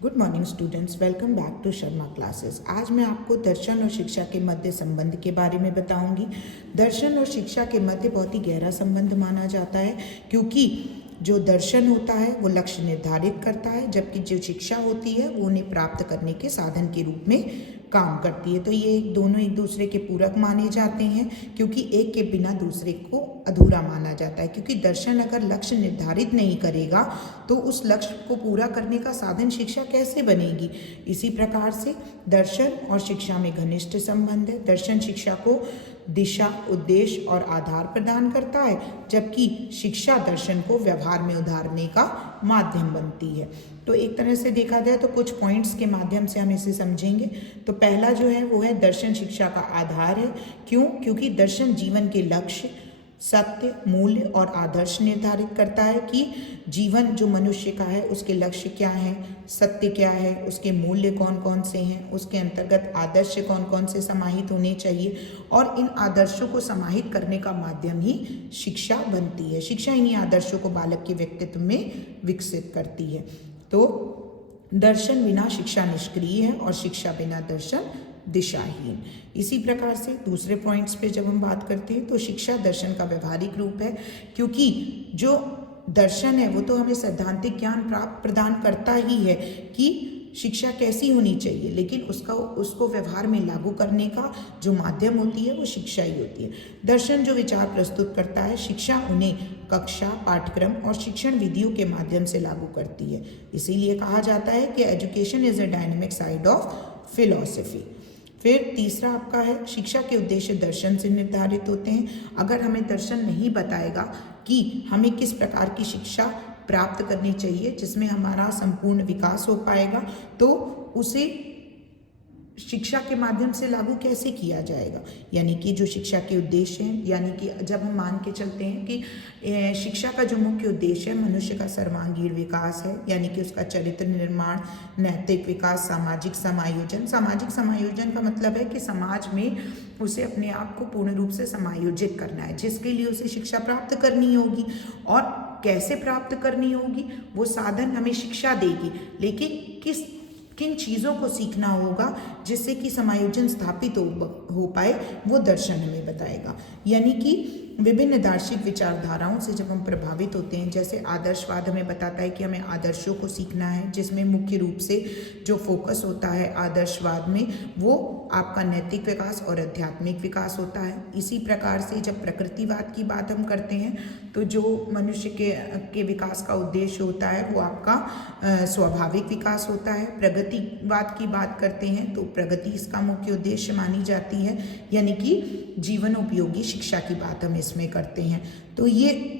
Good morning students, welcome back to Sharma classes. आज मैं आपको दर्शन और शिक्षा के मध्य संबंध के बारे में बताऊंगी। दर्शन और शिक्षा के मध्य बहुत ही गहरा संबंध माना जाता है, क्योंकि जो दर्शन होता है वो लक्ष्य निर्धारित करता है, जबकि जो शिक्षा होती है वो उन्हें प्राप्त करने के साधन के रूप में काम करती है। तो ये दोनों एक दूसरे के पूरक माने जाते हैं, क्योंकि एक के बिना दूसरे को अधूरा माना जाता है। क्योंकि दर्शन अगर लक्ष्य निर्धारित नहीं करेगा तो उस लक्ष्य को पूरा करने का साधन शिक्षा कैसे बनेगी। इसी प्रकार से दर्शन और शिक्षा में घनिष्ठ संबंध है। दर्शन शिक्षा को दिशा, उद्देश्य और आधार प्रदान करता है, जबकि शिक्षा दर्शन को व्यवहार में उतारने का माध्यम बनती है। तो एक तरह से देखा जाए तो कुछ पॉइंट्स के माध्यम से हम इसे समझेंगे। तो पहला जो है वो है दर्शन शिक्षा का आधार है। क्यों? क्योंकि दर्शन जीवन के लक्ष्य, सत्य, मूल्य और आदर्श निर्धारित करता है कि जीवन जो मनुष्य का है उसके लक्ष्य क्या हैं, सत्य क्या है, उसके मूल्य कौन कौन से हैं, उसके अंतर्गत आदर्श कौन कौन से समाहित होने चाहिए, और इन आदर्शों को समाहित करने का माध्यम ही शिक्षा बनती है। शिक्षा इन्हीं आदर्शों को बालक के व्यक्तित्व में विकसित करती है। तो दर्शन बिना शिक्षा निष्क्रिय है और शिक्षा बिना दर्शन दिशाहीन। इसी प्रकार से दूसरे पॉइंट्स पे जब हम बात करते हैं तो शिक्षा दर्शन का व्यवहारिक रूप है, क्योंकि जो दर्शन है वो तो हमें सैद्धांतिक ज्ञान प्रदान करता ही है कि शिक्षा कैसी होनी चाहिए, लेकिन उसको व्यवहार में लागू करने का जो माध्यम होती है वो शिक्षा ही होती है। दर्शन जो विचार प्रस्तुत करता है, शिक्षा उन्हें कक्षा, पाठ्यक्रम और शिक्षण विधियों के माध्यम से लागू करती है। इसीलिए कहा जाता है कि education is a dynamic side of philosophy. फिर तीसरा आपका है शिक्षा के उद्देश्य दर्शन से निर्धारित होते हैं। अगर हमें दर्शन नहीं बताएगा कि हमें किस प्रकार की शिक्षा प्राप्त करनी चाहिए जिसमें हमारा संपूर्ण विकास हो पाएगा, तो उसे शिक्षा के माध्यम से लागू कैसे किया जाएगा। यानी कि जो शिक्षा के उद्देश्य हैं, यानी कि जब हम मान के चलते हैं कि शिक्षा का जो मुख्य उद्देश्य है मनुष्य का सर्वांगीण विकास है, यानी कि उसका चरित्र निर्माण, नैतिक विकास, सामाजिक समायोजन। सामाजिक समायोजन का मतलब है कि समाज में उसे अपने आप को पूर्ण रूप से समायोजित करना है, जिसके लिए उसे शिक्षा प्राप्त करनी होगी। और कैसे प्राप्त करनी होगी, वो साधन हमें शिक्षा देगी, लेकिन किन चीज़ों को सीखना होगा जिससे कि समायोजन स्थापित हो पाए, वो दर्शन हमें बताएगा। यानी कि विभिन्न दार्शनिक विचारधाराओं से जब हम प्रभावित होते हैं, जैसे आदर्शवाद हमें बताता है कि हमें आदर्शों को सीखना है, जिसमें मुख्य रूप से जो फोकस होता है आदर्शवाद में वो आपका नैतिक विकास और आध्यात्मिक विकास होता है। इसी प्रकार से जब प्रकृतिवाद की बात हम करते हैं तो जो मनुष्य के विकास का उद्देश्य होता है वो आपका स्वाभाविक विकास होता है। प्रगतिवाद की बात करते हैं तो प्रगति इसका मुख्य उद्देश्य मानी जाती है, यानी कि जीवन उपयोगी शिक्षा की बात हम इसमें करते हैं। तो ये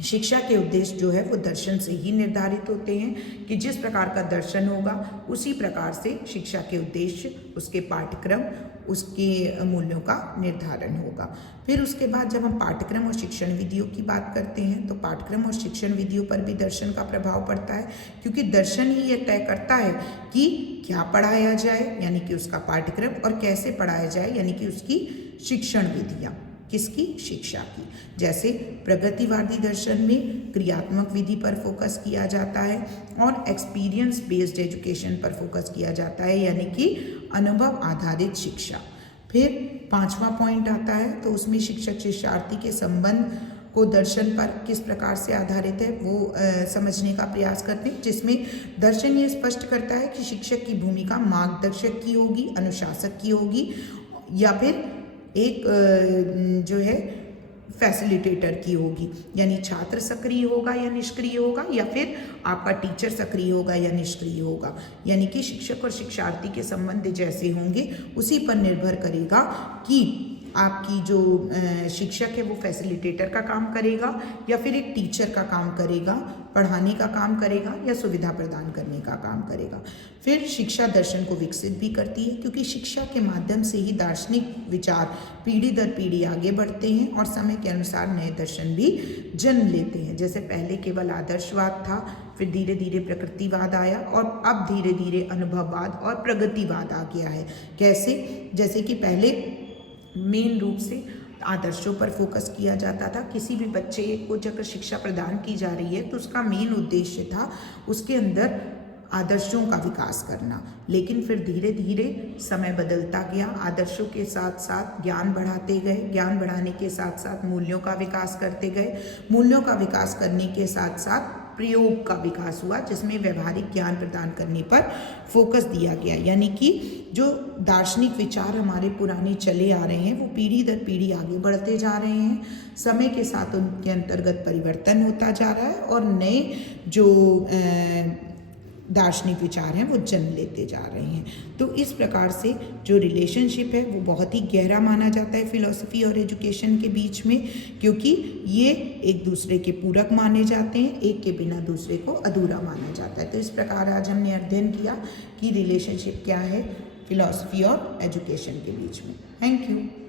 शिक्षा के उद्देश्य जो है वो दर्शन से ही निर्धारित होते हैं कि जिस प्रकार का दर्शन होगा उसी प्रकार से शिक्षा के उद्देश्य, उसके पाठ्यक्रम, उसके मूल्यों का निर्धारण होगा। फिर उसके बाद जब हम पाठ्यक्रम और शिक्षण विधियों की बात करते हैं तो पाठ्यक्रम और शिक्षण विधियों पर भी दर्शन का प्रभाव पड़ता है, क्योंकि दर्शन ही ये तय करता है कि क्या पढ़ाया जाए, यानी कि उसका पाठ्यक्रम, और कैसे पढ़ाया जाए, यानी कि उसकी शिक्षण विधियाँ। किसकी? शिक्षा की। जैसे प्रगतिवादी दर्शन में क्रियात्मक विधि पर फोकस किया जाता है और एक्सपीरियंस बेस्ड एजुकेशन पर फोकस किया जाता है, यानी कि अनुभव आधारित शिक्षा। फिर पांचवा पॉइंट आता है तो उसमें शिक्षक शिक्षार्थी के संबंध को दर्शन पर किस प्रकार से आधारित है वो समझने का प्रयास करते हैं, जिसमें दर्शन ये स्पष्ट करता है कि शिक्षक की भूमिका मार्गदर्शक की होगी, अनुशासक की होगी, या फिर एक जो है फैसिलिटेटर की होगी, यानी छात्र सक्रिय होगा या निष्क्रिय होगा, या फिर आपका टीचर सक्रिय होगा या निष्क्रिय होगा। यानी कि शिक्षक और शिक्षार्थी के संबंध जैसे होंगे उसी पर निर्भर करेगा कि आपकी जो शिक्षक है वो फैसिलिटेटर का काम करेगा या फिर एक टीचर का काम करेगा, पढ़ाने का काम करेगा या सुविधा प्रदान करने का काम करेगा। फिर शिक्षा दर्शन को विकसित भी करती है, क्योंकि शिक्षा के माध्यम से ही दार्शनिक विचार पीढ़ी दर पीढ़ी आगे बढ़ते हैं और समय के अनुसार नए दर्शन भी जन्म लेते हैं। जैसे पहले केवल आदर्शवाद था, फिर धीरे धीरे प्रकृतिवाद आया और अब धीरे धीरे अनुभववाद और प्रगतिवाद आ गया है। कैसे? जैसे कि पहले मेन रूप से आदर्शों पर फोकस किया जाता था। किसी भी बच्चे को जब शिक्षा प्रदान की जा रही है तो उसका मेन उद्देश्य था उसके अंदर आदर्शों का विकास करना। लेकिन फिर धीरे धीरे समय बदलता गया, आदर्शों के साथ साथ ज्ञान बढ़ाते गए, ज्ञान बढ़ाने के साथ साथ मूल्यों का विकास करते गए, मूल्यों का विकास करने के साथ साथ प्रयोग का विकास हुआ, जिसमें व्यवहारिक ज्ञान प्रदान करने पर फोकस दिया गया। यानी कि जो दार्शनिक विचार हमारे पुराने चले आ रहे हैं वो पीढ़ी दर पीढ़ी आगे बढ़ते जा रहे हैं, समय के साथ उनके अंतर्गत परिवर्तन होता जा रहा है और नए जो दार्शनिक विचार हैं वो जन्म लेते जा रहे हैं। तो इस प्रकार से जो रिलेशनशिप है वो बहुत ही गहरा माना जाता है फिलॉसफी और एजुकेशन के बीच में, क्योंकि ये एक दूसरे के पूरक माने जाते हैं, एक के बिना दूसरे को अधूरा माना जाता है। तो इस प्रकार आज हमने अध्ययन किया कि रिलेशनशिप क्या है फिलॉसफी और एजुकेशन के बीच में। Thank you.